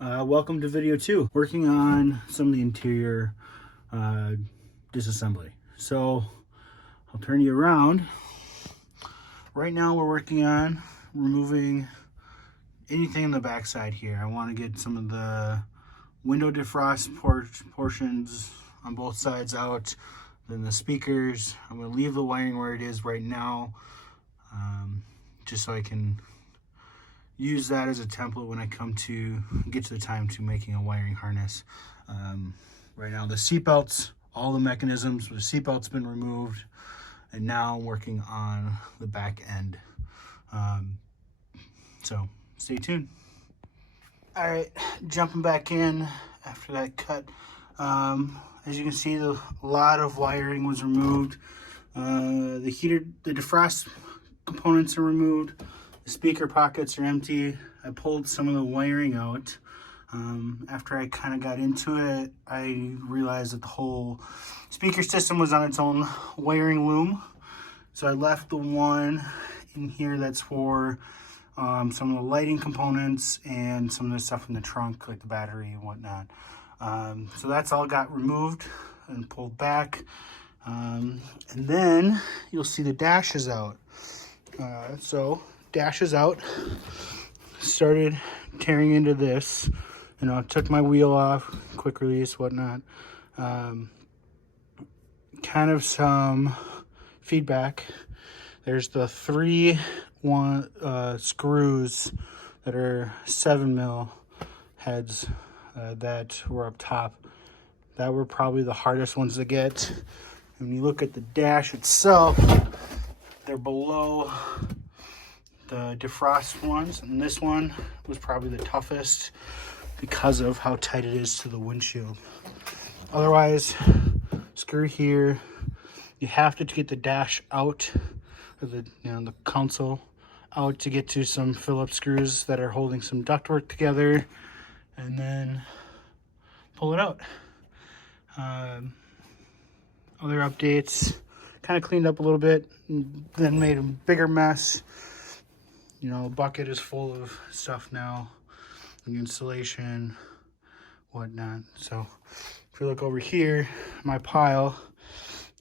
Welcome to video 2, working on some of the interior disassembly. So I'll turn you around. Right now we're working on removing anything in the backside here. I want to get some of the window defrost portions on both sides out, then the speakers. I'm going to leave the wiring where it is right now, just so I can use that as a template when I get to the time to making a wiring harness. Right now the seatbelts, all the mechanisms for the seatbelt's been removed, and now I'm working on the back end. So stay tuned. All right, jumping back in after that cut. As you can see, a lot of wiring was removed. The defrost components are removed. The speaker pockets are empty. I pulled some of the wiring out. After I kind of got into it, I realized that the whole speaker system was on its own wiring loom. So I left the one in here that's for some of the lighting components and some of the stuff in the trunk, like the battery and whatnot. So that's all got removed and pulled back. And then you'll see the dash is out. Dash is out. Started tearing into this. Took my wheel off, quick release, whatnot. Kind of some feedback. There's the 3 screws that are 7mm heads that were up top. That were probably the hardest ones to get. When you look at the dash itself, they're below the defrost ones, and this one was probably the toughest because of how tight it is to the windshield. Otherwise, screw here. You have to get the dash out, or the console out, to get to some Phillips screws that are holding some ductwork together, and then pull it out. Other updates, kind of cleaned up a little bit, and then made a bigger mess. The bucket is full of stuff now, the insulation, whatnot. So if you look over here, my pile,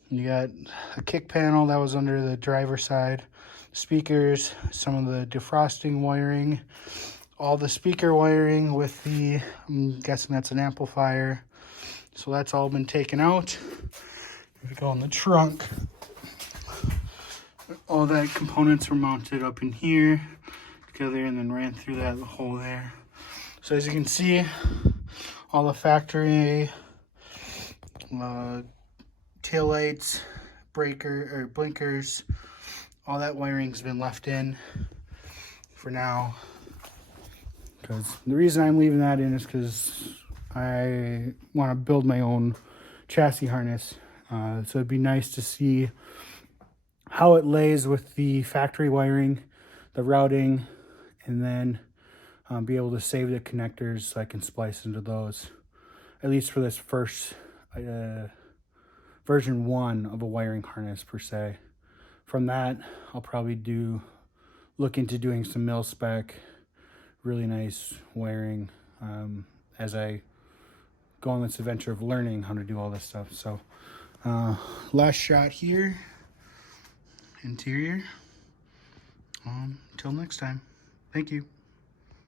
you got a kick panel that was under the driver's side, speakers, some of the defrosting wiring, all the speaker wiring with I'm guessing that's an amplifier. So that's all been taken out. If we go in the trunk, all that components were mounted up in here together and then ran through that hole there. So as you can see, all the factory tail lights, blinkers, all that wiring's been left in for now. Because the reason I'm leaving that in is because I want to build my own chassis harness. So it'd be nice to see how it lays with the factory wiring, the routing, and then be able to save the connectors so I can splice into those, at least for this first version 1 of a wiring harness per se. From that, I'll probably look into doing some mil spec, really nice wiring as I go on this adventure of learning how to do all this stuff. So last shot here, interior. Till next time, thank you.